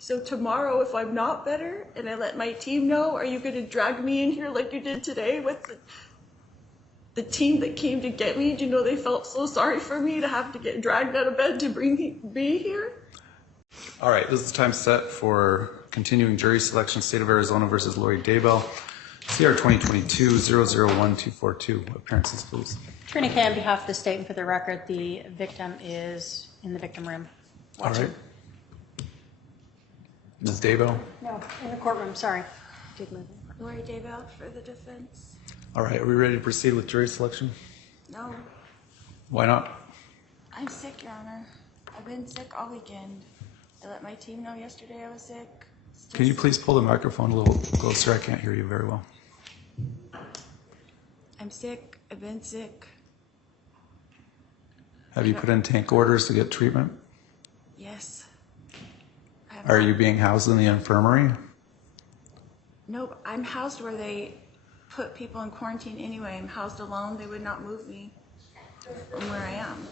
So tomorrow, if I'm not better and I let my team know, are you going to drag me in here like you did today with the team that came to get me? Do you know they felt so sorry for me to have to get dragged out of bed to bring me here? All right, this is the time set for continuing jury selection, State of Arizona versus Lauren Daybell, CR 2022-001242. Appearances, please. Trina Kay on behalf of the state, and for the record, the victim is in the victim room. Watching. All right. Ms. Daybell? No, in the courtroom, sorry. Did move. Lauren Daybell for the defense. All right, are we ready to proceed with jury selection? No. Why not? I'm sick, Your Honor. I've been sick all weekend. I let my team know yesterday I was sick. Can you please pull the microphone a little closer? I can't hear you very well. I'm sick. I've been sick. Have you put in tank orders to get treatment? Yes. Are you being housed in the infirmary? Nope. I'm housed where they put people in quarantine anyway. I'm housed alone. They would not move me from where I am.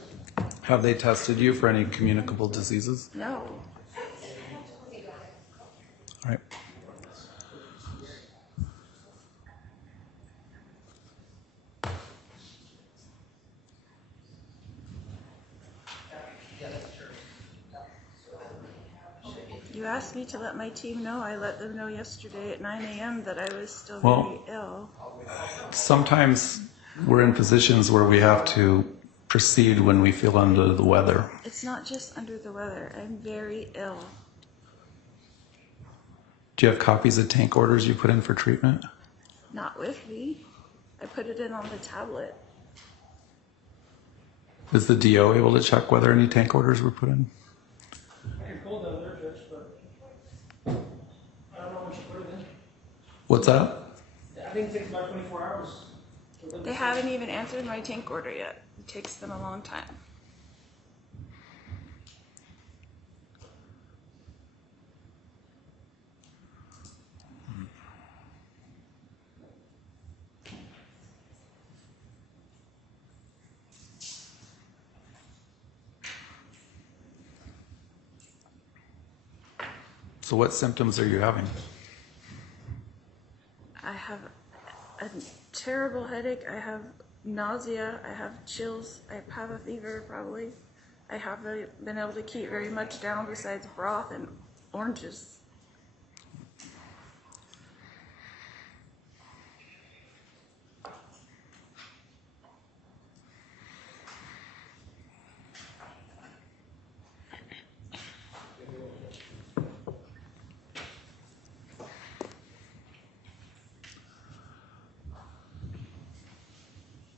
Have they tested you for any communicable diseases? No. All right. You asked me to let my team know. I let them know yesterday at 9 a.m. that I was still Well, very ill. Sometimes we're in positions where we have to proceed when we feel under the weather. It's not just under the weather. I'm very ill. Do you have copies of tank orders you put in for treatment? Not with me. I put it in on the tablet. Is the DO able to check whether any tank orders were put in? I can pull down their checks, but I don't know when she put it in. What's that? I think it takes about 24 hours. They haven't even answered my tank order yet. It takes them a long time. So what symptoms are you having? I have a terrible headache. I have nausea. I have chills. I have a fever, probably. I haven't been able to keep very much down besides broth and oranges.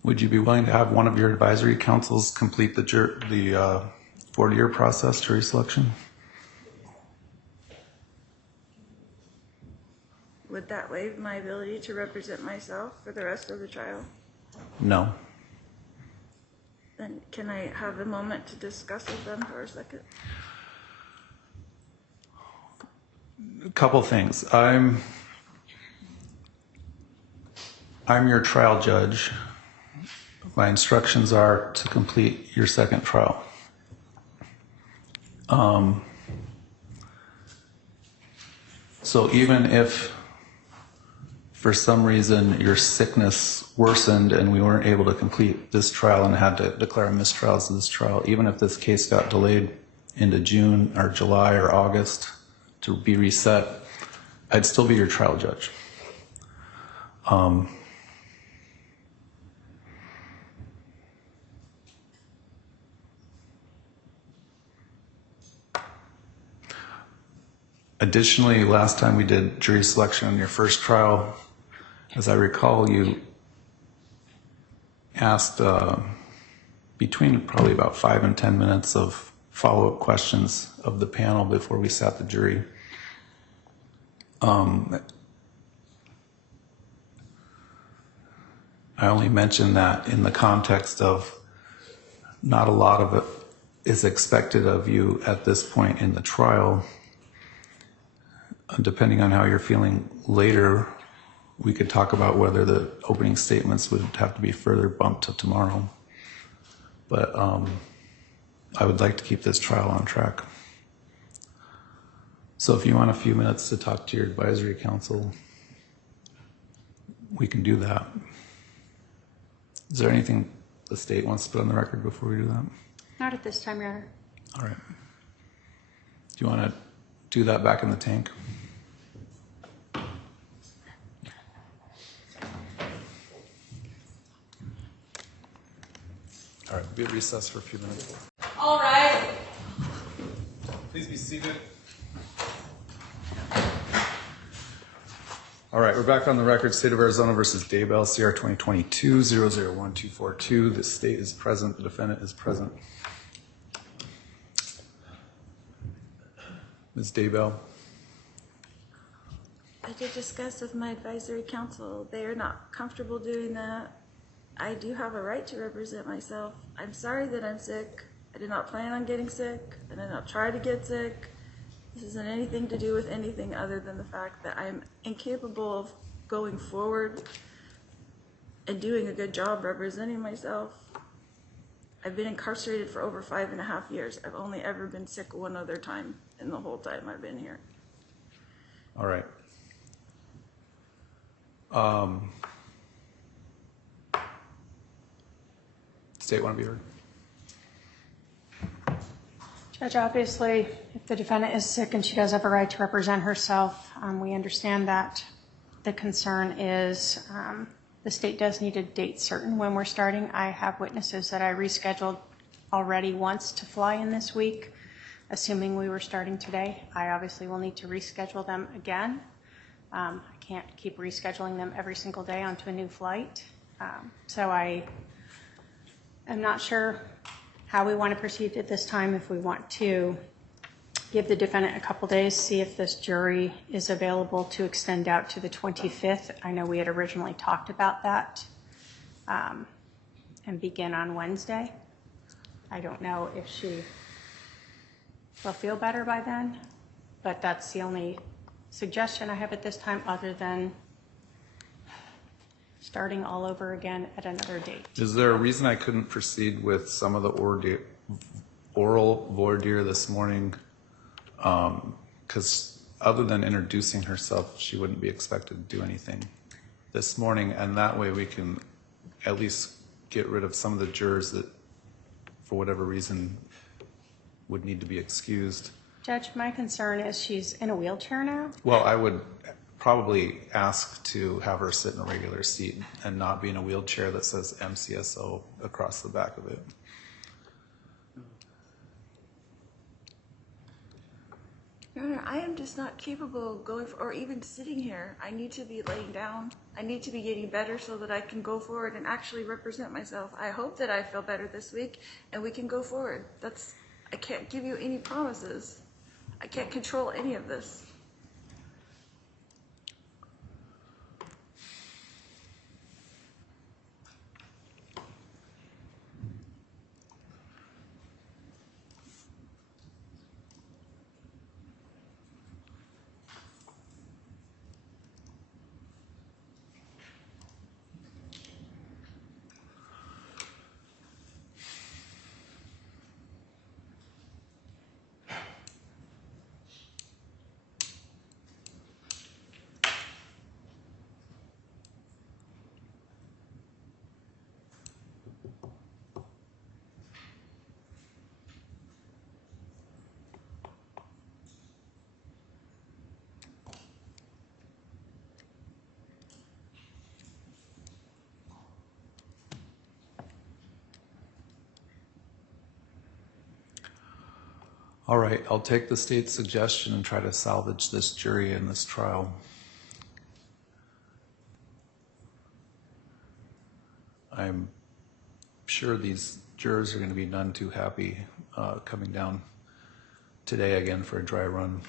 Would you be willing to have one of your advisory councils complete the 40-year process, jury selection? Would that waive my ability to represent myself for the rest of the trial? No. Then can I have a moment to discuss with them for a second? A couple things. I'm your trial judge. My instructions are to complete your second trial. So even if for some reason your sickness worsened and we weren't able to complete this trial and had to declare a mistrial as this trial, even if this case got delayed into June or July or August to be reset, I'd still be your trial judge. Additionally, last time we did jury selection on your first trial, as I recall, you asked between probably about 5 and 10 minutes of follow-up questions of the panel before we sat the jury. I only mention that in the context of not a lot of it is expected of you at this point in the trial. Depending on how you're feeling later, we could talk about whether the opening statements would have to be further bumped to tomorrow. But I would like to keep this trial on track. So if you want a few minutes to talk to your advisory council, we can do that. Is there anything the state wants to put on the record before we do that? Not at this time, Your Honor. All right. Do you want to do that back in the tank? All right, we'll be at recess for a few minutes. All right. Please be seated. All right, we're back on the record. State of Arizona versus Daybell, CR 2022-001242. The state is present. The defendant is present. Ms. Daybell. I did discuss with my advisory council. They are not comfortable doing that. I do have a right to represent myself. I'm sorry that I'm sick. I did not plan on getting sick. I did not try to get sick. This isn't anything to do with anything other than the fact that I'm incapable of going forward and doing a good job representing myself. I've been incarcerated for over 5.5 years. I've only ever been sick one other time in the whole time I've been here. All right. State want to be heard? Judge, obviously, if the defendant is sick and she does have a right to represent herself, we understand that. The concern is the state does need a date certain when we're starting. I have witnesses that I rescheduled already once to fly in this week, assuming we were starting today. I obviously will need to reschedule them again. I can't keep rescheduling them every single day onto a new flight. So I am not sure how we want to proceed at this time. If we want to give the defendant a couple days, see if this jury is available to extend out to the 25th. I know we had originally talked about that, and begin on Wednesday. I don't know if she will feel better by then, but that's the only suggestion I have at this time, other than starting all over again at another date. Is there a reason I couldn't proceed with some of the oral voir dire this morning? Because other than introducing herself, she wouldn't be expected to do anything this morning, and that way we can at least get rid of some of the jurors that, for whatever reason, would need to be excused. Judge, my concern is she's in a wheelchair now. Well, I would probably ask to have her sit in a regular seat and not be in a wheelchair that says MCSO across the back of it. Your Honor, I am just not capable of going, or even sitting here. I need to be laying down. I need to be getting better so that I can go forward and actually represent myself. I hope that I feel better this week and we can go forward. I can't give you any promises. I can't control any of this. All right, I'll take the state's suggestion and try to salvage this jury in this trial. I'm sure these jurors are going to be none too happy coming down today again for a dry run.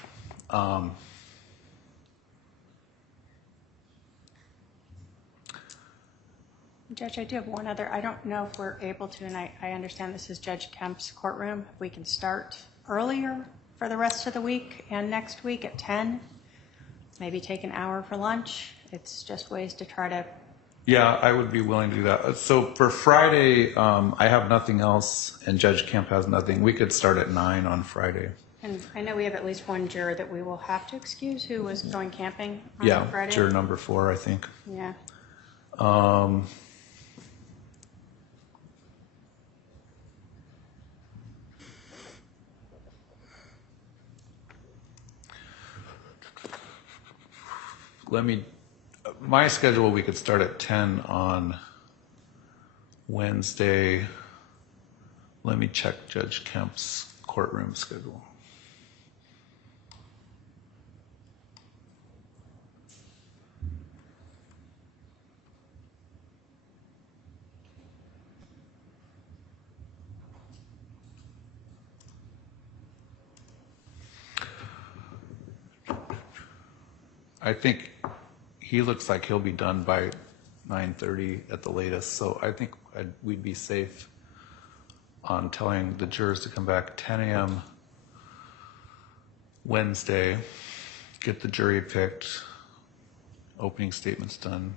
Judge, I do have one other. I don't know if we're able to, and I understand this is Judge Kemp's courtroom. If we can start earlier for the rest of the week and next week at 10, maybe take an hour for lunch. It's just ways to try to... Yeah, I would be willing to do that. So for Friday, I have nothing else, and Judge Kemp has nothing. We could start at 9 on Friday. And I know we have at least one juror that we will have to excuse who was going camping on Friday. Yeah, juror number 4, I think. Yeah. My schedule, we could start at 10 on Wednesday. Let me check Judge Kemp's courtroom schedule. I think he looks like he'll be done by 9:30 at the latest, so I think we'd be safe on telling the jurors to come back 10 a.m. Wednesday, get the jury picked, opening statements done.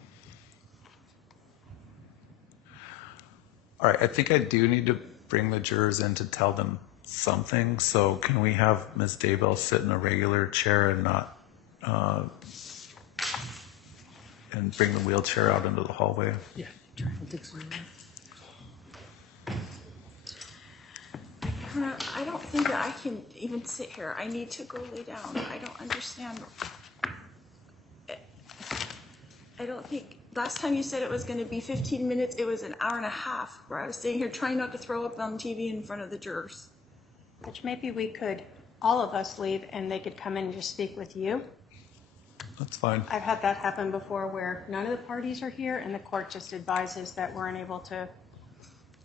All right, I think I do need to bring the jurors in to tell them something, so can we have Ms. Daybell sit in a regular chair and not and bring the wheelchair out into the hallway? Yeah, I think so. I don't think that I can even sit here. I need to go lay down. I don't understand. I don't think, last time you said it was going to be 15 minutes, it was an hour and a half where I was sitting here trying not to throw up on TV in front of the jurors. Which maybe we could, all of us leave and they could come in and just speak with you. That's fine. I've had that happen before where none of the parties are here and the court just advises that we're unable to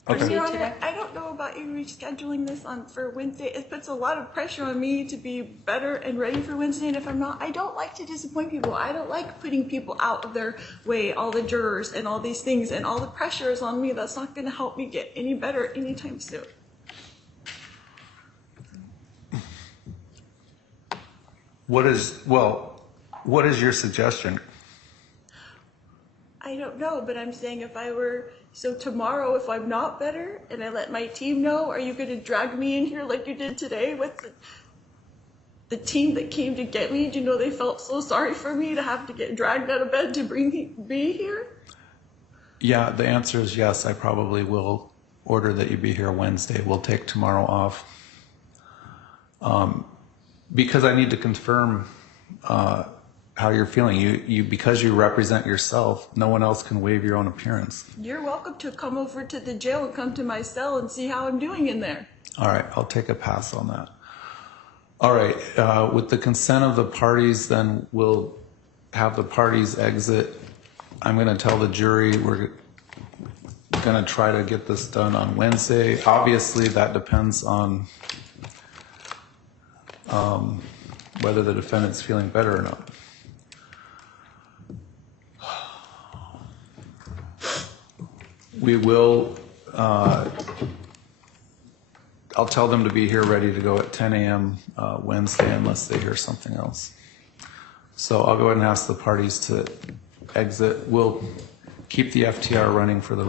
proceed Your Honor, today. I don't know about you rescheduling this for Wednesday. It puts a lot of pressure on me to be better and ready for Wednesday, and if I'm not, I don't like to disappoint people. I don't like putting people out of their way, all the jurors and all these things, and all the pressure is on me. That's not going to help me get any better anytime soon. What is your suggestion? I don't know, but I'm saying so tomorrow, if I'm not better and I let my team know, are you going to drag me in here like you did today with the team that came to get me? Do you know they felt so sorry for me to have to get dragged out of bed to be here? Yeah, the answer is yes. I probably will order that you be here Wednesday. We'll take tomorrow off. Because I need to confirm how you're feeling. You because you represent yourself, no one else can waive your own appearance. You're welcome to come over to the jail and come to my cell and see how I'm doing in there. All right, I'll take a pass on that. All right, with the consent of the parties, then we'll have the parties exit. I'm going to tell the jury we're going to try to get this done on Wednesday. Obviously, that depends on whether the defendant's feeling better or not. We will, I'll tell them to be here ready to go at 10 a.m. Wednesday unless they hear something else. So I'll go ahead and ask the parties to exit. We'll keep the FTR running for the rest.